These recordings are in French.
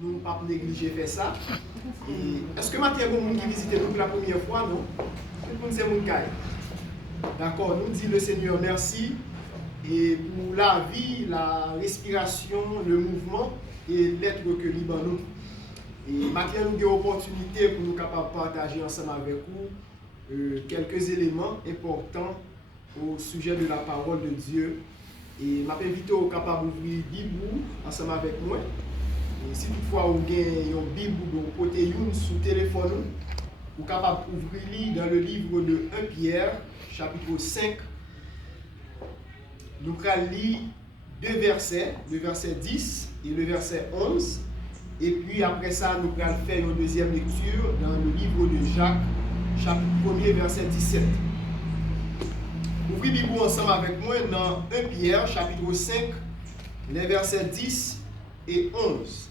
nous ne pas négliger faire ça. Et est-ce que Mathieu, vous qui visitez nous pour la première fois, non? C'est mon cas. D'accord, nous dit le Seigneur merci et pour la vie, la respiration, le mouvement et l'être que libre nous. Et maintenant, nous avons l'opportunité pour nous capables de partager ensemble avec vous quelques éléments importants au sujet de la parole de Dieu. Et je m'invite au capable d'ouvrir la Bible ensemble avec moi. Et si toutefois vous avez une Bible ou côté sur le téléphone, vous êtes capable d'ouvrir dans le livre de 1 Pierre, chapitre 5. Nous allons lire deux versets, le verset 10 et le verset 11. Et puis après ça, nous allons faire une deuxième lecture dans le livre de Jacques, chapitre 1er, verset 17. Ouvrez Bible ensemble avec moi dans 1 Pierre, chapitre 5, les versets 10 et 11.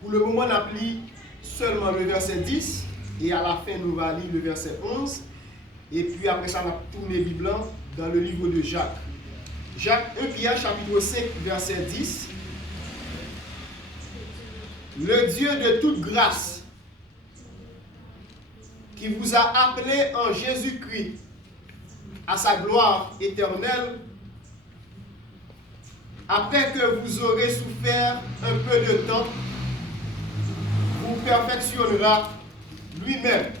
Pour le moment, on applique seulement le verset 10 et à la fin, nous allons lire le verset 11. Et puis après ça, on va tourner la Bible dans le livre de Jacques. Jacques 1 Pierre, chapitre 5, verset 10. Le Dieu de toute grâce, qui vous a appelé en Jésus-Christ à sa gloire éternelle, après que vous aurez souffert un peu de temps, vous perfectionnera lui-même,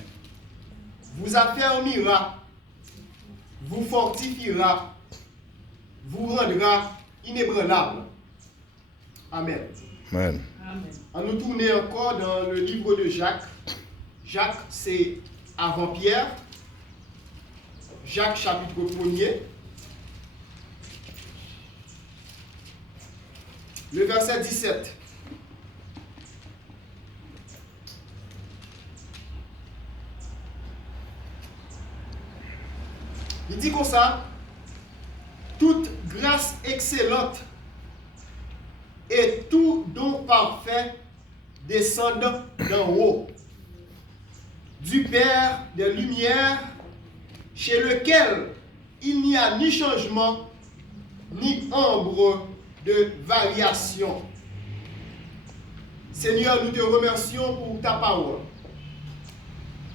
vous affermira, vous fortifiera, vous rendra inébranlable. Amen. Amen. On nous tourne encore dans le livre de Jacques. Jacques, c'est avant Pierre. Jacques, chapitre 1er. Le verset 17. Il dit comme ça, toute grâce excellente et tout don parfait descendant d'en haut, du Père des Lumières, chez lequel il n'y a ni changement, ni ombre de variation. Seigneur, nous te remercions pour ta parole.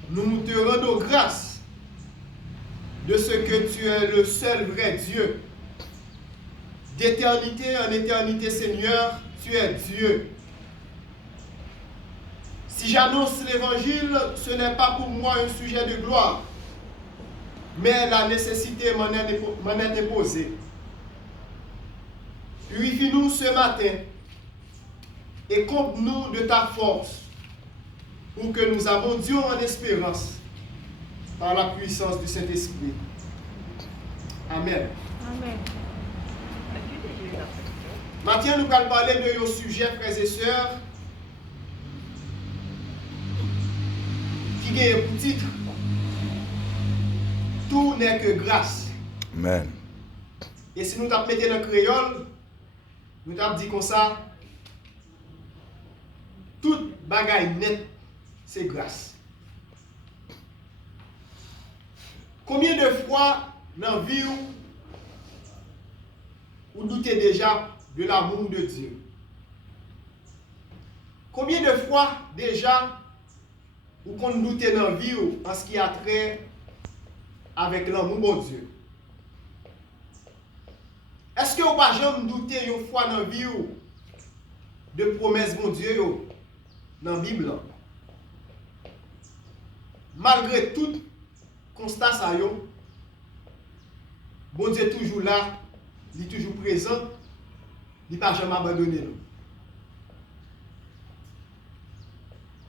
Nous te rendons grâce de ce que tu es le seul vrai Dieu. D'éternité en éternité, Seigneur, tu es Dieu. Si j'annonce l'évangile, ce n'est pas pour moi un sujet de gloire, mais la nécessité m'en est imposée. Purifie-nous ce matin et comble-nous de ta force pour que nous abondions en espérance par la puissance du Saint-Esprit. Amen. Amen. Maintenant, nous allons parler de nos sujets, frères et sœurs, qui ont pour titre « Tout n'est que grâce ». Amen. Et si nous t'avons mis dans le créole, nous t'avons dit comme ça, toute bagaille nette, c'est grâce. Combien de fois dans la vie vous doutez déjà de l'amour de Dieu? Combien de fois déjà vous doutez dans la vie en ce qui a trait avec l'amour de Dieu? Est-ce que vous n'avez jamais douté une fois dans la vie de promesses de Dieu dans la Bible? Malgré tout constat ça bon Dieu est toujours là, il est toujours présent, il n'a pas jamais abandonné nous.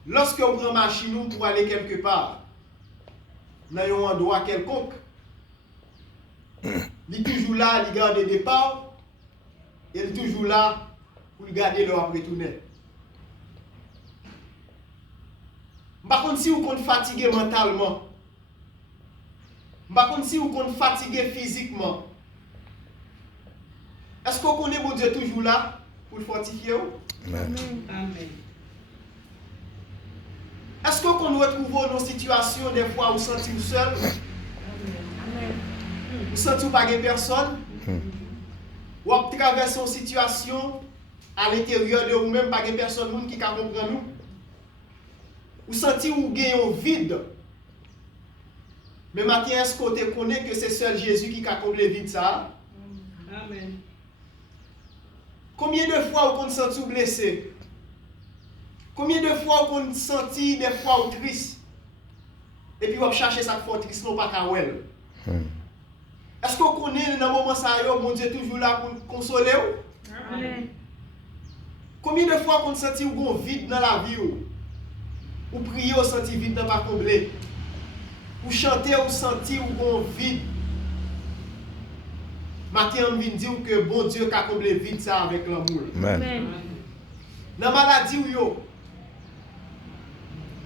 Lorsque on prend machine pour aller quelque part, dans un endroit quelconque, il est toujours là, il garde le départ, et il est toujours là pour garder leur retourner. Par contre, si vous êtes fatigué mentalement, par contre, si vous êtes fatigué physiquement, est-ce que vous connaissez mon Dieu toujours là pour le fortifier? Amen. Amen. Est-ce que vous nous retrouvons dans une situation des fois où vous sentez seul? Amen. Vous sentez pas de personne? Ou à traverser une situation à l'intérieur de vous-même, pas de personne qui comprend nous? Vous sentez ou gagnez un vide? Mais maintenant, est-ce que tu connais que c'est seul Jésus qui a comblé le vide ça? Amen. Combien de fois vous vous sentez blessé? Combien de fois vous vous sentez des fois triste? Et puis vous cherchez ça pour triste, non pas qu'à elle. Est-ce que vous connaissez dans le moment ça, mon Dieu est toujours là pour consoler vous? Amen. Combien de fois vous sentez un vide dans la vie? Ou priez, vous sentez vide dans pas comblé? Ou chanter, vous sentez un vide? Maintenant, on vient dire que bon Dieu a comblé vide ça avec l'amour. Amen. Dans la maladie, dans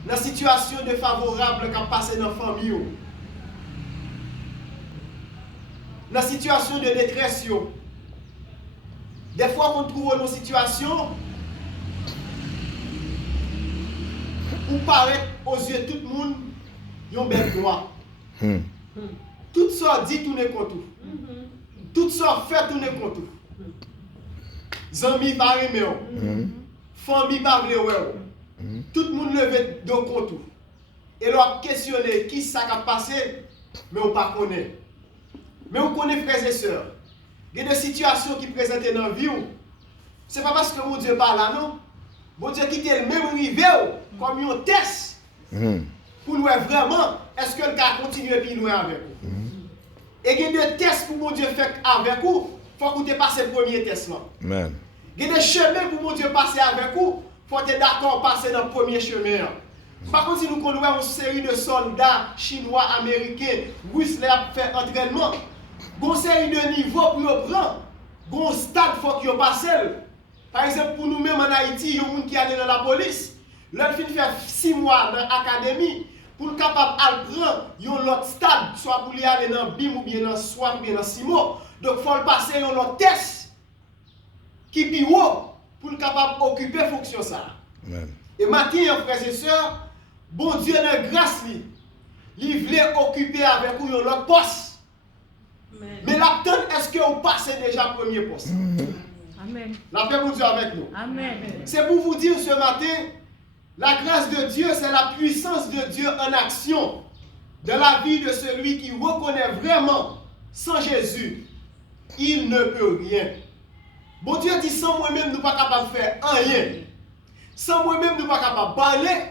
la situation défavorable qui a passé dans la famille, dans la situation de détresse, des fois on trouve nos situations où paraît aux yeux de tout le monde un bel droit. Tout ça dit tout n'est contre tout. Tout ça fait tout n'est contre tout. Zami pas aimer, famille pas vouloir. Tout le monde levé de contre tout. Et leur questionner qui ça a passé, mais on pas connaît. Mais on connaît frères et sœurs. Il y a des situations qui présentent dans la vie. Ce n'est pas parce que mon Dieu parle là, non. Mon Dieu qui est le même arrivé comme un test pour nous vraiment, est-ce que le cas continue et puis nous avec vous. Et il y a des tests pour mon Dieu faire avec vous, il faut que vous passiez le premier test là. Amen. Il y a des chemins pour mon Dieu passer avec vous, il faut être d'accord passer dans le premier chemin. Par contre, si nous connaissons une série de soldats chinois, américains, russes qui fait entraînement, une série de niveaux pour nous prendre, un stade faut qu'ils passent. Par exemple, pour nous-mêmes en Haïti, il y a des gens qui allent dans la police. L'autre fin fait 6 mois dans l'académie pour être capable de prendre un autre stade, soit pour aller dans BIM ou bien dans SWAT ou bien dans SIMO. Donc, il faut le passer un autre test qui est plus haut pour être capable d'occuper la fonction. Amen. Et maintenant, frères et sœurs, bon Dieu de grâce, il voulait occuper avec vous un autre poste. Amen. Mais l'attente, est-ce que vous passez déjà le premier poste? Amen. La paix pour Dieu avec nous. Amen. C'est pour vous dire ce matin, la grâce de Dieu, c'est la puissance de Dieu en action dans la vie de celui qui reconnaît vraiment, sans Jésus, il ne peut rien. Bon Dieu dit, sans moi-même, nous ne sommes pas capables de faire rien. Sans moi-même, nous ne sommes pas capables de parler.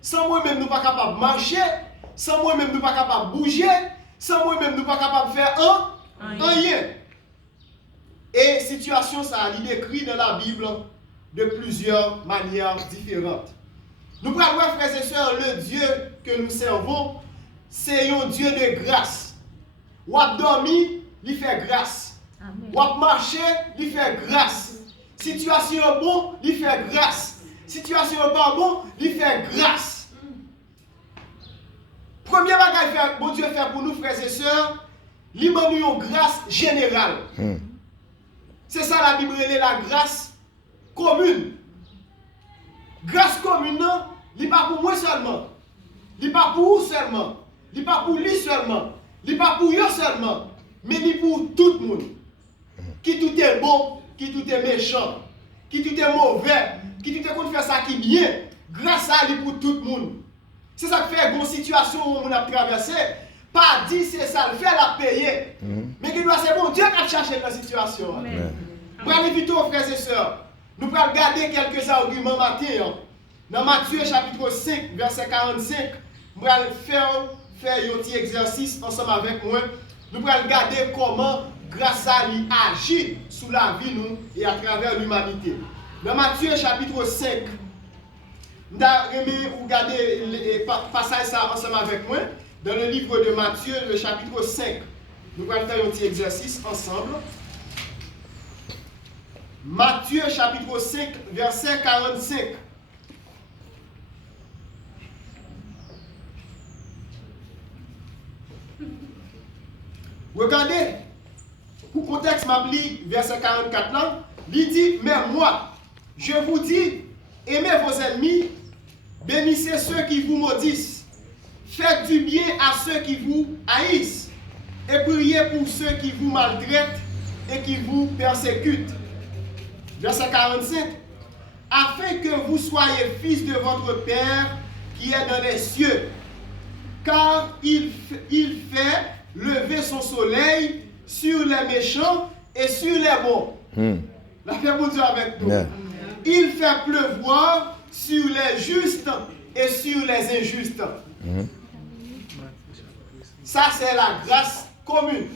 Sans moi-même, nous ne sommes pas capables de marcher. Sans moi-même, nous ne sommes pas capables de bouger. Sans moi-même, nous ne sommes pas capables de faire rien. Et situation, ça est décrit dans la Bible de plusieurs manières différentes. Nous pouvons voir, frères et sœurs, le Dieu que nous servons, c'est un Dieu de grâce. Ou a dormi, il fait grâce. Ou a marché, il fait grâce. Situation bon, il fait grâce. Situation pas bon, il fait grâce. Premier bagage que bon Dieu fait pour nous, frères et sœurs, il m'a une grâce générale. C'est ça la Bible, elle est la grâce commune. Grâce commune, il n'est pas pour moi seulement. Il n'est pas pour vous seulement. Il n'est pas pour lui seulement. Il n'est pas pour eux seulement. Mais il est pour tout le monde. Qui tout est bon, qui tout est méchant, qui tout est mauvais, qui tout est contre faire ça qui est bien. Grâce à lui pour tout le monde. C'est ça qui fait une situation où on a traversé. Pas dit c'est ça, le fait la payer. Mais qui doit c'est bon Dieu qui a cherché la situation. Pour aller vite, frères et sœurs, nous allons regarder quelques arguments matin. Dans Matthieu chapitre 5, verset 45, nous allons faire un petit exercice ensemble avec moi. Nous allons regarder comment grâce à lui agit sous la vie nous et à travers l'humanité. Dans Matthieu chapitre 5, nous allons regarder le passage ça ensemble avec moi. Dans le livre de Matthieu, le chapitre 5, nous allons faire un petit exercice ensemble. Matthieu chapitre 5, verset 45. Regardez, pour contexte, m'appli verset 44 là, il dit, mais moi, je vous dis, aimez vos ennemis, bénissez ceux qui vous maudissent, faites du bien à ceux qui vous haïssent, et priez pour ceux qui vous maltraitent et qui vous persécutent. Verset 45. Afin que vous soyez fils de votre Père qui est dans les cieux, car il fait lever son soleil sur les méchants et sur les bons. La paix pour Dieu avec nous. Il fait pleuvoir sur les justes et sur les injustes. Ça, c'est la grâce commune.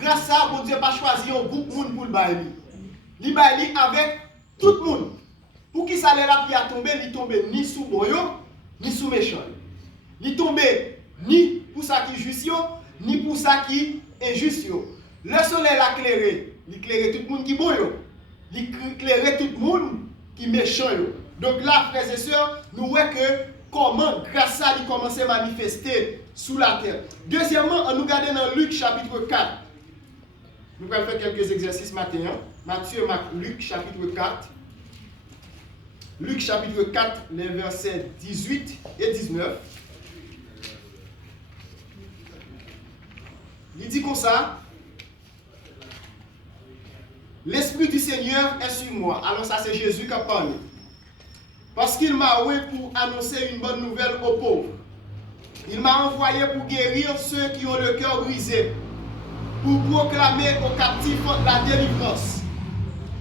Grâce à ça, bon Dieu n'a pas choisi un groupe de monde pour le bailler. Il baille avec tout le monde. Pour qui ça là puis a tombé, il tombe ni sous boyo, ni sous méchant. Il tombe ni pour ça qui juste ni pour ça qui est injuste. Le soleil l'a éclairé, il éclaire tout le monde qui boyo. Il éclaire tout le monde qui méchant. Donc là, frères et sœurs, nous voyons que comment grâce à lui commence à manifester sous la terre. Deuxièmement, on nous regarde dans Luc chapitre 4. Nous allons faire quelques exercices maintenant. Matthieu, Marc, Luc chapitre 4. Luc chapitre 4, les versets 18 et 19. Il dit comme ça. L'Esprit du Seigneur est sur moi. Alors ça c'est Jésus qui a parlé. Parce qu'il m'a envoyé pour annoncer une bonne nouvelle aux pauvres. Il m'a envoyé pour guérir ceux qui ont le cœur brisé, pour proclamer aux captifs la délivrance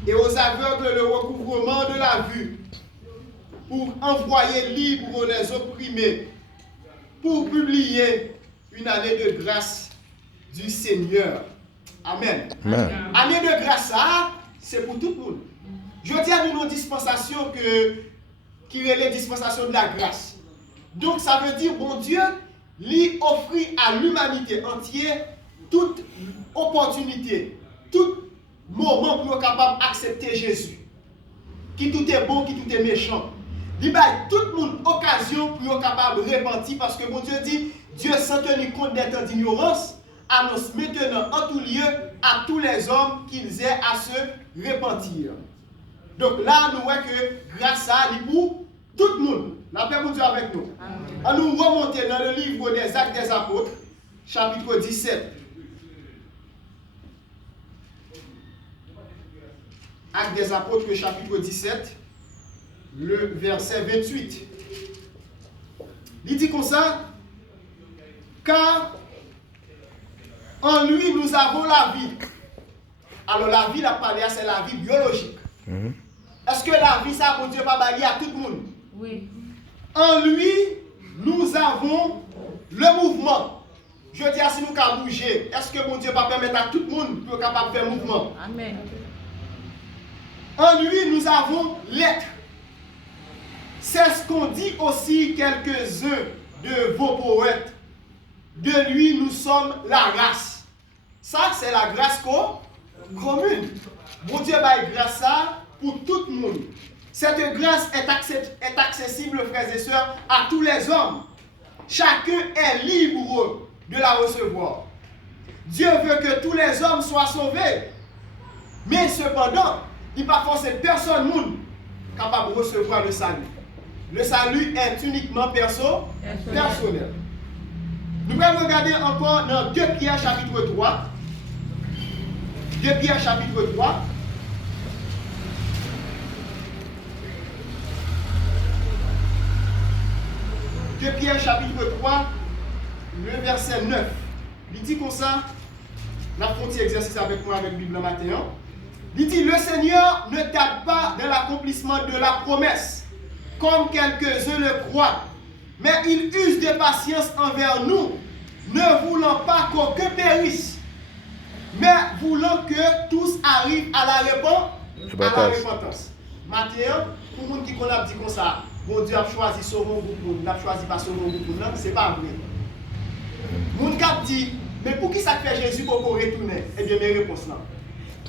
et aux aveugles le recouvrement de la vue, pour envoyer libres les opprimés, pour publier une année de grâce du Seigneur. Amen. Année de grâce, c'est pour tout le monde. Je dis à nous une dispensation qui relève dispensation de la grâce. Donc ça veut dire, bon Dieu, lui offrit à l'humanité entière toute opportunité, tout moment pour être capable d'accepter Jésus. Qui tout est bon, qui tout est méchant. Il a tout le monde occasion pour être capable de repentir parce que bon Dieu dit, Dieu sans tenir compte des temps d'ignorance, annonce maintenant en tout lieu à tous les hommes qu'ils aient à se repentir. Donc là, nous voyons que grâce à lui pour tout le monde, la paix pour Dieu avec nous. On nous remonter dans le livre des Actes des Apôtres, chapitre 17. Actes des Apôtres, chapitre 17, le verset 28. Il dit comme ça, car en lui nous avons la vie. Alors la vie, la parlé, c'est la vie biologique. Est-ce que la vie, ça, bon Dieu, pas bailler à tout le monde? Oui. En lui, nous avons le mouvement. Je dis, si nous pouvons bouger, est-ce que bon Dieu va permettre à tout le monde de capable de faire mouvement? Amen. En lui, nous avons l'être. C'est ce qu'ont dit aussi quelques-uns de vos poètes. De lui, nous sommes la race. Ça, c'est la grâce commune. Bon Dieu va grâce ça pour tout le monde. Cette grâce est accessible, frères et sœurs, à tous les hommes. Chacun est libre de la recevoir. Dieu veut que tous les hommes soient sauvés. Mais cependant, il n'y a pas forcément personne capable de recevoir le salut. Le salut est uniquement personnel. Nous allons regarder encore dans 2 Pierre chapitre 3. 2 Pierre chapitre 3. De Pierre chapitre 3, le verset 9. Il dit comme ça, la frontière exercice avec moi avec Bible matin. Il dit, le Seigneur ne tarde pas dans l'accomplissement de la promesse, comme quelques-uns le croient, mais il use de patience envers nous, ne voulant pas qu'aucun périsse, mais voulant que tous arrivent à la repentance. Matthieu, pour les gens qui connaissent dit comme ça, bon Dieu a choisi sauver un groupe, n'a choisi pas sauver un groupe, c'est pas vrai. Mon cap dit, mais pour qui ça fait Jésus pour retourner? Eh bien, mes réponses là.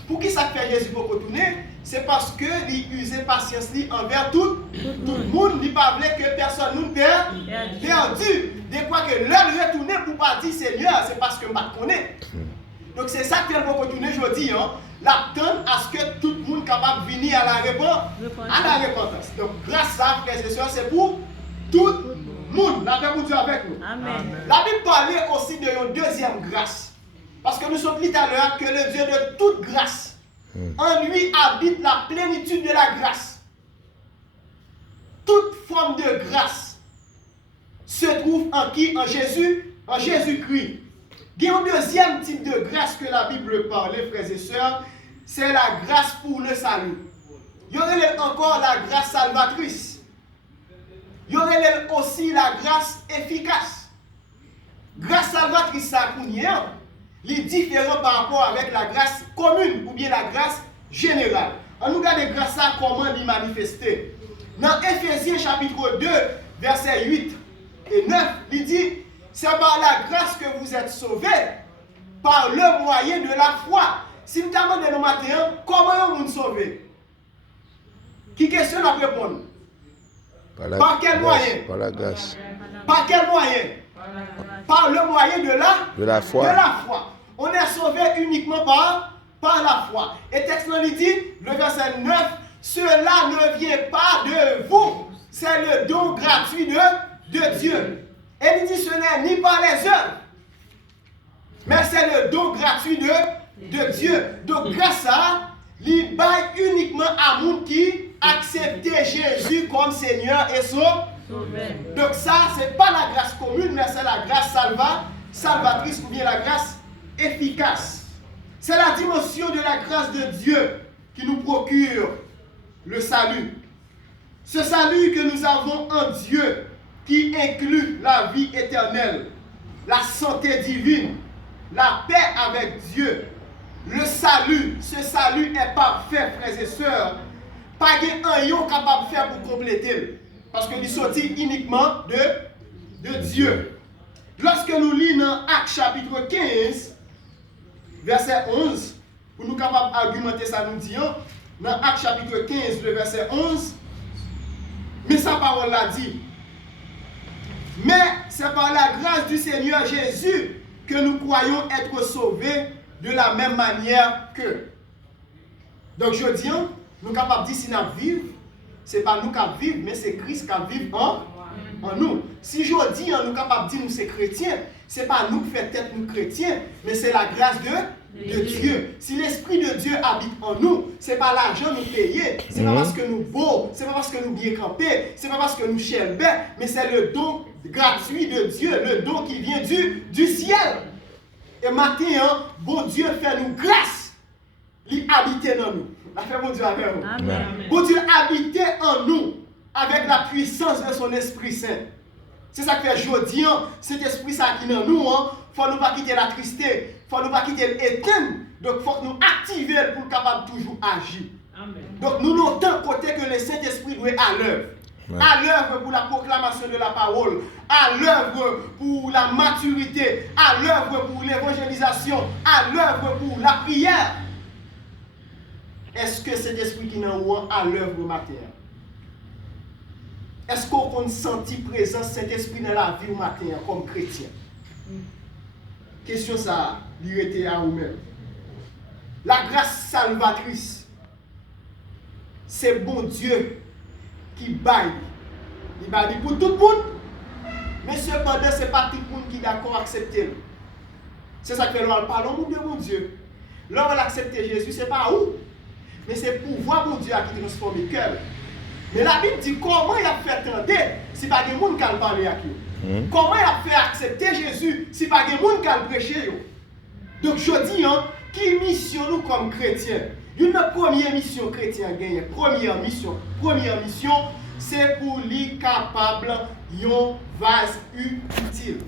Pour qui ça fait Jésus pour retourner? C'est parce que il usait patience envers tout le monde. Il ne parlait que personne nous perdu. De quoi que l'heure retourner pour pas dire Seigneur, c'est parce que je ne connais. Donc c'est ça que pour retourner, je dis, l'attendre à ce que tout le monde soit capable de venir à la repentance. Donc grâce à ça, frères et sœurs, c'est pour tout le monde. La paix pour Dieu avec nous. Amen. La Bible parlait aussi de une deuxième grâce. Parce que nous sommes dit tout à l'heure que le Dieu de toute grâce, en lui habite la plénitude de la grâce. Toute forme de grâce se trouve en qui? En Jésus, en Jésus-Christ. Il y a un deuxième type de grâce que la Bible parle, frères et sœurs, c'est la grâce pour le salut. Il y aurait encore la grâce salvatrice. Il y aurait aussi la grâce efficace. Grâce salvatrice, ça est différent par rapport avec la grâce commune ou bien la grâce générale. On nous regarde grâce à comment il manifester. Dans Éphésiens chapitre 2, versets 8 et 9, il dit, c'est par la grâce que vous êtes sauvés, par le moyen de la foi. Si nous demandons le matin, comment vous sauver? Qui question à répondre? Par quel moyen? Par la grâce. Par quel moyen? Par le moyen de la foi. On est sauvé uniquement par la foi. Et texte nous dit, le verset 9, cela ne vient pas de vous, c'est le don gratuit de Dieu. Et il dit, ce n'est ni par les œuvres, mais c'est le don gratuit de Dieu. Donc grâce à, il baille uniquement à monde qui acceptait Jésus comme Seigneur et Sauveur. Donc ça, ce n'est pas la grâce commune, mais c'est la grâce salvatrice ou bien la grâce efficace. C'est la dimension de la grâce de Dieu qui nous procure le salut. Ce salut que nous avons en Dieu qui inclut la vie éternelle, la santé divine, la paix avec Dieu. Le salut, ce salut est parfait, frères et sœurs. Pas un yon capable de faire pour compléter. Parce que il sortit uniquement de Dieu. Lorsque nous lisons dans Actes chapitre 15, verset 11, pour nous capables d'argumenter ça, nous disons, dans Actes chapitre 15, le verset 11, mais sa parole l'a dit. Mais c'est par la grâce du Seigneur Jésus que nous croyons être sauvés de la même manière que. Donc je dis, nous sommes capables de dire si nous vivons, ce n'est pas nous qui vivons, mais c'est Christ qui vit en nous. Si je dis, nous sommes capables de dire nous sommes chrétiens, ce n'est pas nous qui faisons tête nous chrétiens, mais c'est la grâce de Dieu. Si l'Esprit de Dieu habite en nous, ce n'est pas l'argent nous payer, ce n'est pas parce que nous beaux, ce n'est pas parce que nous bien campés, ce n'est pas parce que nous chers, mais c'est le don gratuit de Dieu, le don qui vient du ciel. Et maintenant, bon Dieu fait nous grâce, il habite dans nous. La fait bon Dieu avec nous. Amen. Bon Dieu habite en nous avec la puissance de son Esprit Saint. C'est ça que fait aujourd'hui, cet Esprit Saint qui est en nous, faut nous pas quitter la tristesse, faut nous pas quitter l'éteindre. Donc faut nous activer pour capable toujours agir. Amen. Donc nous notons côté que le Saint-Esprit doit à l'œuvre. À l'œuvre pour la proclamation de la parole, à l'œuvre pour la maturité, à l'œuvre pour l'évangélisation, à l'œuvre pour la prière. Est-ce que cet esprit qui est en nous à l'œuvre matin? Est-ce qu'on senti présent cet esprit dans la vie matin comme chrétien? Question ça, l'irrité à vous-même. La grâce salvatrice, c'est bon Dieu qui baille. Il baille pour tout le monde, mais cependant, ce n'est pas tout le monde qui est d'accord à accepter. C'est ça que fait l'on parle de mon Dieu. L'on va accepter Jésus, ce n'est pas où, mais c'est pour voir mon Dieu qui transforme le cœur. Mais la Bible dit comment il a fait entendre si pas de monde qui a parlé à lui. Comment il a fait accepter Jésus si pas de monde qui a prêché. Donc je dis, qui mission nous comme chrétiens? Une première mission chrétien gagne. Première mission, c'est pour lui capable yon vase utile.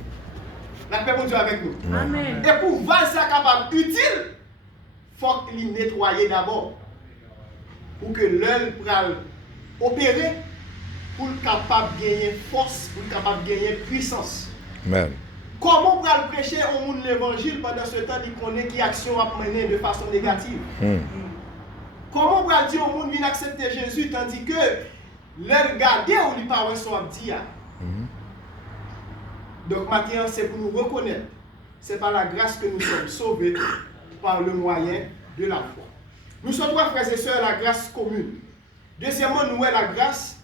La paix mon Dieu avec nous. Amen. Et pour vase capable utile, il faut qu'il nettoie d'abord. Pour que l'œil pral opérer, pour le capable de gagner force, pour le capable de gagner puissance. Amen. Comment on va prêcher au monde l'évangile pendant ce temps qu'il connaît qui action à mener de façon négative? Comment on va dire au monde vient accepter Jésus tandis que le regarder ou lui parler son abdia? Donc maintenant c'est pour nous reconnaître, c'est par la grâce que nous sommes sauvés par le moyen de la foi. Nous sommes trois frères et sœurs la grâce commune. Deuxièmement, nous avons la grâce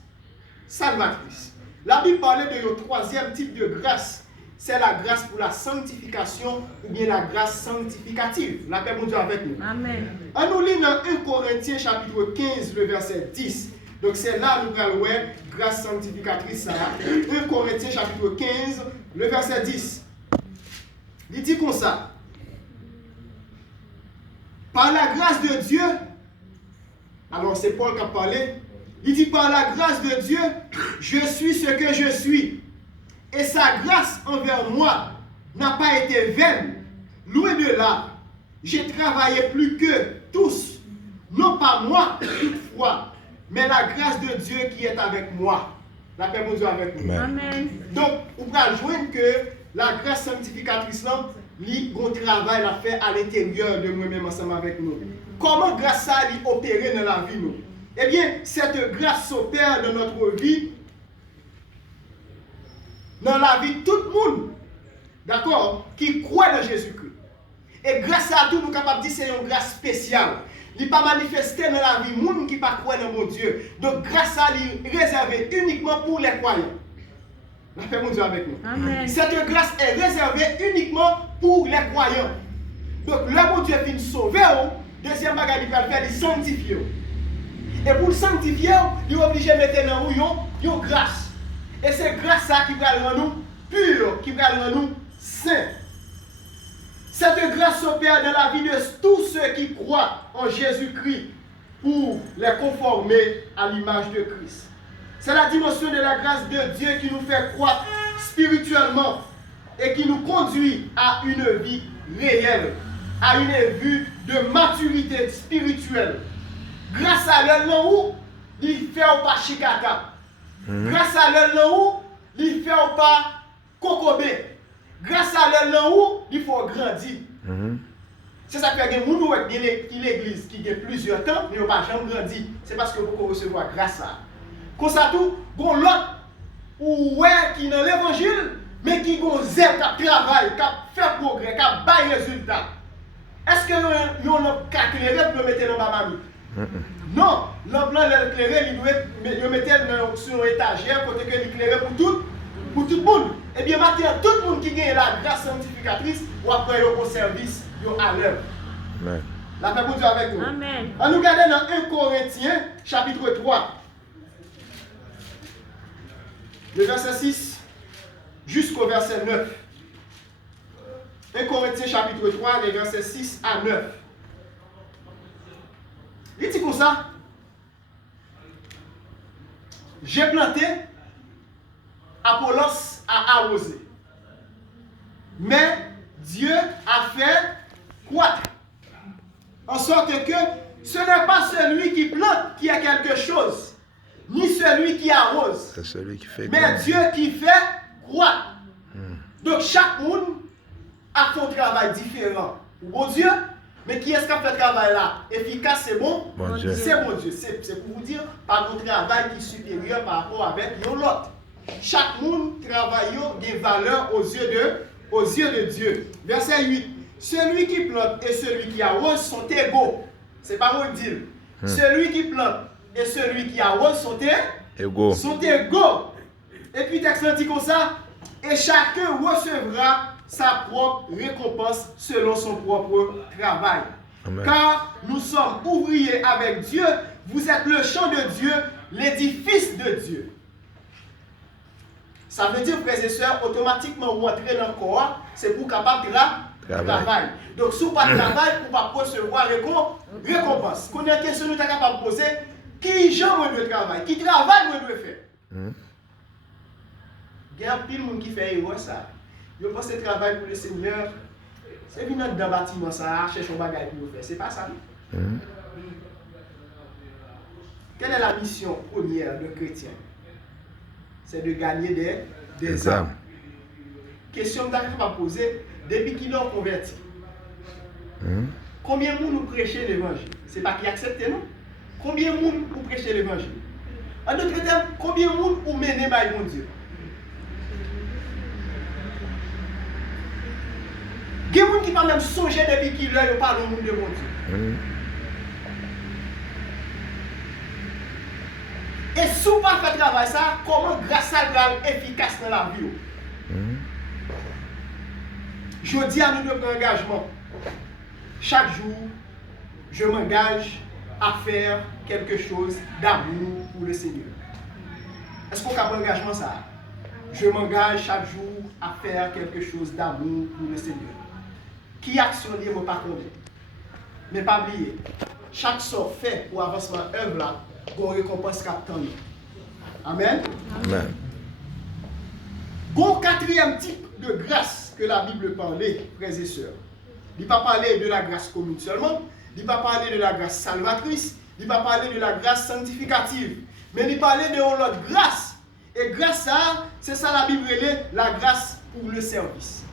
salvatrice. La Bible parlait de un troisième type de grâce c'est la grâce pour la sanctification ou bien la grâce sanctificative. La paix de Dieu avec nous. Amen. On nous lit dans 1 Corinthiens chapitre 15, le verset 10. Donc c'est là nous allons voir grâce sanctificatrice. 1 Corinthiens chapitre 15, le verset 10. Il dit comme ça. Par la grâce de Dieu, alors c'est Paul qui a parlé, il dit par la grâce de Dieu, je suis ce que je suis. Et sa grâce envers moi n'a pas été vaine. Loin de là, j'ai travaillé plus que tous. Non pas moi, toutefois, mais la grâce de Dieu qui est avec moi. La paix de Dieu avec nous. Amen. Donc, on va joindre que la grâce sanctificatrice, il y a un travail à faire à l'intérieur de nous-mêmes ensemble avec nous. Comment grâce ça opérer dans la vie nous? Eh bien, cette grâce s'opère dans notre vie, dans la vie de tout le monde, d'accord, qui croit dans Jésus-Christ. Et grâce à tout, nous sommes capables de dire que c'est une grâce spéciale. Il n'est pas manifesté dans la vie de monde qui ne croit dans mon Dieu. Donc, grâce à lui, réservé uniquement pour les croyants. La paix de Dieu avec nous. Amen. Cette grâce est réservée uniquement pour les croyants. Donc, le bon Dieu vient sauver, deuxième bagage qu'il va faire, il sanctifie. Et pour le sanctifier, il est obligé de mettre dans nous une grâce. Et c'est grâce ça qui va le rendre nous purs, qui va le rendre nous saints. Cette grâce s'opère dans la vie de tous ceux qui croient en Jésus-Christ pour les conformer à l'image de Christ. C'est la dimension de la grâce de Dieu qui nous fait croître spirituellement et qui nous conduit à une vie réelle, à une vie de maturité spirituelle. Grâce à l'un où il fait au pas chikaka. Grâce à l'un où il fait au pas kokobé. Grâce à l'un où il faut grandir. C'est ça qui fait que nous avons l'église qui a plusieurs temps, mais nous n'avons pas jamais grandi. C'est parce que vous recevoir grâce à. Comme ça tout, bon l'autre ou ouais qui est dans l'évangile, mais qui a zèle, qui travaille, qui fait progrès, qui a bail résultat. Est-ce que nous avons éclairé pour le mettre dans ma mamie? Non, l'emploi de l'éclairé, il doit mettre sur une étagère, côté que l'éclairé pour tout le monde. Eh bien, maintenant, tout le monde qui gagne la grâce sanctificatrice, ou après au service, à l'œuvre. La paix de Dieu avec nous. Amen. On nous regarde dans 1 Corinthiens, chapitre 3. Le verset 6 jusqu'au verset 9. 1 Corinthiens chapitre 3, les versets 6 à 9. Il dit comme ça. J'ai planté, Apollos a arrosé. Mais Dieu a fait croître. En sorte que ce n'est pas celui qui plante qui a quelque chose, ni celui qui arrose. C'est celui qui fait mais grandir. Dieu qui fait croître. Donc chaque monde a son travail différent. Bon Dieu, mais qui est-ce qui a fait le travail là? Efficace, c'est bon? Bon Dieu. C'est bon Dieu. C'est pour vous dire, par notre travail qui est supérieur par rapport avec l'autre. Chaque monde travaille des valeurs aux yeux de Dieu. Verset 8. Celui qui plante et celui qui arrose sont égaux. C'est pas moi qui dis. Celui qui plante et celui qui arrose sont Égaux. Et puis texte dit comme ça. Et chacun recevra sa propre récompense selon son propre travail. Amen. Car nous sommes ouvriers avec Dieu. Vous êtes le champ de Dieu, l'édifice de Dieu. Ça veut dire, frères et sœurs, automatiquement rentrer dans le corps, c'est pour capable de travailler. Donc, si vous pas travail, vous ne pouvez pas recevoir récompense. Quand il y a une question que vous êtes capable de poser, qui j'aime le travail? Qui travaille moi doit faire? Il y a pile de monde qui fait ça. Je pense que le travail pour le Seigneur, c'est venir dans le bâtiment, ça, chercher un bagage pour faire. C'est pas ça. Quelle est la mission première d'un chrétien? C'est de gagner des âmes. Question que tu vas poser, depuis qu'il est converti. Combien de monde nous prêcher l'évangile? Ce n'est pas qui accepte, non? Combien de monde vous prêchez l'évangile? En d'autres termes, combien de monde vous menez par mon Dieu? Il y a des gens qui ne même songer depuis qu'il leur parle au monde de mon Dieu. Et si vous ne faites pas travail ça, comment grâce à être efficace dans la vie? Je dis à nous de prendre engagement. Chaque jour, je m'engage à faire quelque chose d'amour pour le Seigneur. Est-ce qu'on a un engagement ça? Je m'engage chaque jour à faire quelque chose d'amour pour le Seigneur. Qui action liée ne pas connaître. Mais pas oublier, chaque sort fait pour avancement œuvre là, qu'on récompense captant. Amen. Amen. Bon quatrième type de grâce que la Bible parlait, frères et sœurs. Il ne va pas parler de la grâce commune seulement, il ne va pas parler de la grâce salvatrice, il ne va pas parler de la grâce sanctificative, mais il parlait de l'autre grâce. Et grâce à, c'est ça la Bible est, la grâce pour le service.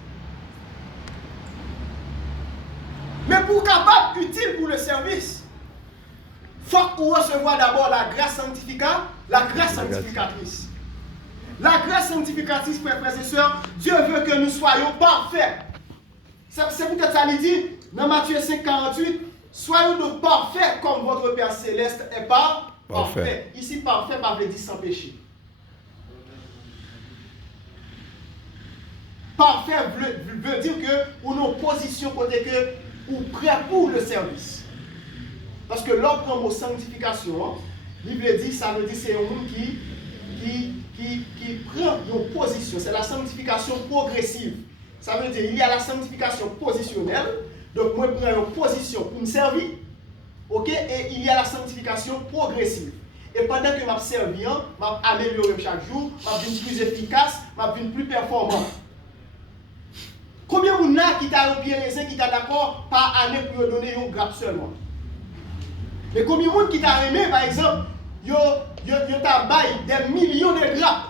Mais pour capable utile pour le service, il faut qu'on recevoir d'abord la grâce sanctificatrice. La grâce sanctificatrice, frères et sœurs, Dieu veut que nous soyons parfaits. C'est pourquoi ça lui dit, dans Matthieu 5, 48, soyons donc parfaits comme votre Père Céleste est parfait. Ici, parfait, ça veut dire sans péché. Parfait veut dire que nous avons position côté que ou prêt pour le service. Parce que l'autre prend mot sanctification, il veut dire, ça veut dire c'est un monde qui prend une position. C'est la sanctification progressive. Ça veut dire il y a la sanctification positionnelle. Donc moi je prends une position pour me servir. OK? Et il y a la sanctification progressive. Et pendant que je servi, je m'améliore chaque jour, je suis plus efficace, je suis plus performant. Combien de gens qui t'a un pied raisin qui t'a d'accord par année pour donner une grappe seulement? Mais combien de gens qui t'a aimé, par exemple, yo t'a baillé des millions de grappes?